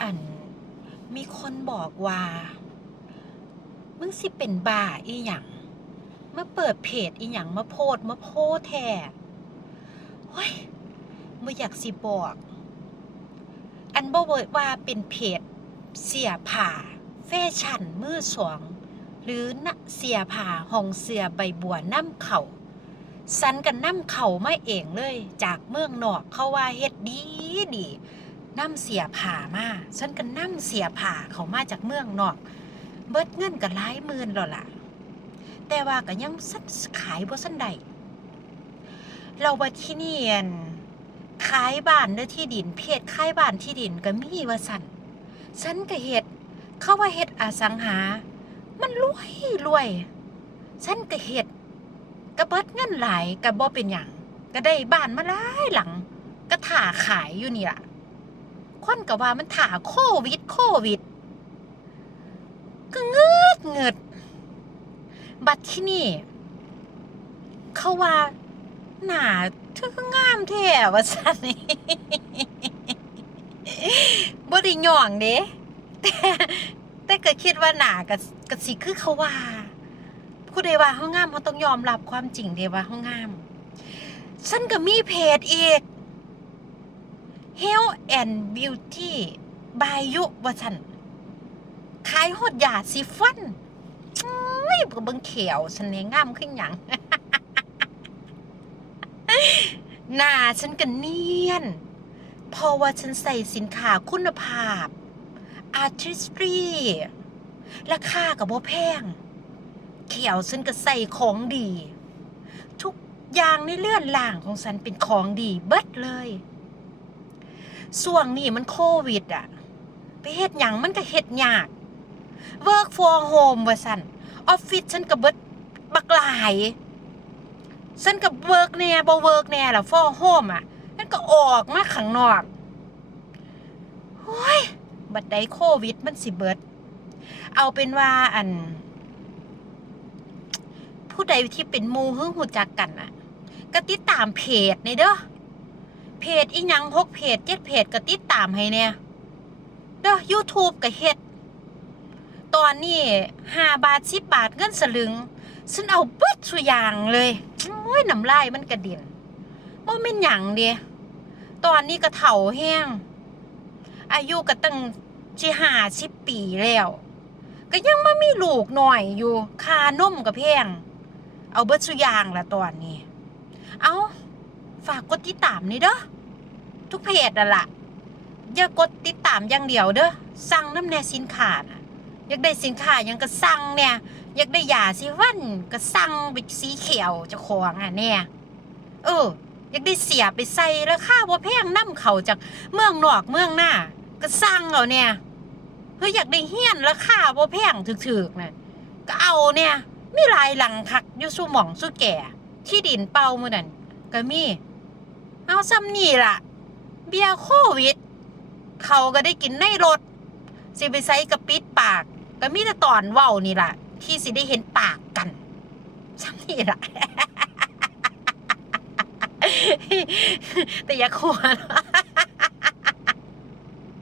อัน มีคนบอกว่า มึงสิเป็นบ้าอีหยังมาเปิดเพจอีหยังมาโพดมาโพแท้เฮ้ยบ่อยากสิบอก อันบ่เวยว่าเป็นเพจเสียผ่า แฟชั่นมือสองหรือนะเสียผ่าห้องเสือใบบัวน้ำเขาสันกันน้ำเข่ามาเองเลย จากเมืองนอกเขาว่าเฮ็ดดีดี น้ำเสียผ่ามาฉันกันน้ำเสียผ่าเขามาจากเมืองนอก เบิดเงินกันหลายหมื่นแล้วล่ะ แต่ว่าก็ยังสันขายบ่สันใดเราว่ที่นี่นขายบ้านเด้อที่ดิน เพจขายบ้านที่ดินก็มีว่าสันฉันก็เฮ็ดเขาว่าเฮ็ดอสังหา มันรวยรวยฉันก็เฮ็ดก็เบิดเงินหลายก็บ่เป็นหยังก็ได้บ้านมาหลายหลังก็ถ่าขายอยู่นี่ล่ะ คนก็ว่ามันถ่าโควิด โควิดก็เงืดเงิด บัดที่นี่ เขาว่าหนาเธอก็งามแท้ว่าซั่นบ่ได้หย่องเด้แต่แต่ก็คิดว่าหนาก็ก็สิคือเขาว่าผู้ใดว่าเฮางามเฮาต้องยอมรับความจริงเด้ว่าเฮางามฉันก็มีเพจอีก Health and Beauty by ยุวสันขายฮอดยาสีฟันเอ้ยเบิ่งเขียวฉันเนี่ยงามขึ้นหยังหน้าฉันก็เนียน เพราะว่าฉันใส่สินค้าคุณภาพ artistry ราคากับบ่แพง เขียวฉันก็ใส่ของดี ทุกอย่างในเลื่อนล่างของฉันเป็นของดีเบิดเลย ส่วงนี้มันโควิดอะไปเฮ็ดหยังมันก็เฮ็ดยาก work for home ว่าซั่นออฟฟิศฉันก็เบิดบักหลายฉันก็เวิร์กแน่บ่เวิร์กแน่ล่ะ for home อะฉันก็ออกมาข้างนอกโอ้ย บัดใดโควิดมันสิเบิด เอาเป็นว่าอัน ผู้ใดที่เป็นมูหึ่งหูจักกันอะ ก็ติดตามเพจในเด้อ เพจอีหยังหกเพจเจ็ดเพจก็ติดตามให้เนี่ยเด้อ YouTube ก็เฮ็ด ตอนนี้ห้าบาทสิบบาทเงินสลึง ฉันเอาเบิดสุอย่างเลยโอ้ยน้ำลายมันกระเด็นว่าเป็นหยังเดียตอนนี้ก็เฒ่าแห้ง อายุก็ตั้งสิห้าสิบปีแล้ว ก็ยังไม่มีลูกหน่อยอยู่คานมกับแพง เอาเบิดสุอย่างละตอนนี้ เอา ฝากกดติดตามนี่เด้อทุกเพจอะล่ะอย่ากดติดตามอย่างเดียวเด้อสั่งน้ำแน่สินค้านะอยากได้สินค้ายังก็สั่งเนี่ยอยากได้ยาสิวันก็สั่งไปสีเขียวจะของอะเนี่ยเอออยากได้เสียไปใส่ราคาบ่แพงนํเขาจากเมืองนอกเมืองหน้าก็สั่งเอาเนี่ยเฮ้ยอยากได้เฮี้ยนราคาบ่แพงถึกๆน่ะก็เอาเนี่ยมีลายหลังคักอยู่สู่หม่องสู่แก่ ที่ดินเป่ามือนั้นก็มี เอาซ้ำนี่ล่ะ เบียร์โควิด เขาก็ได้กินในรถ สิไปใส่กระปิดปาก ก็มีแต่ตอนเว้านี่ล่ะ ที่สิได้เห็นปากกันซ้ำนี่ล่ะ แต่อย่าขวน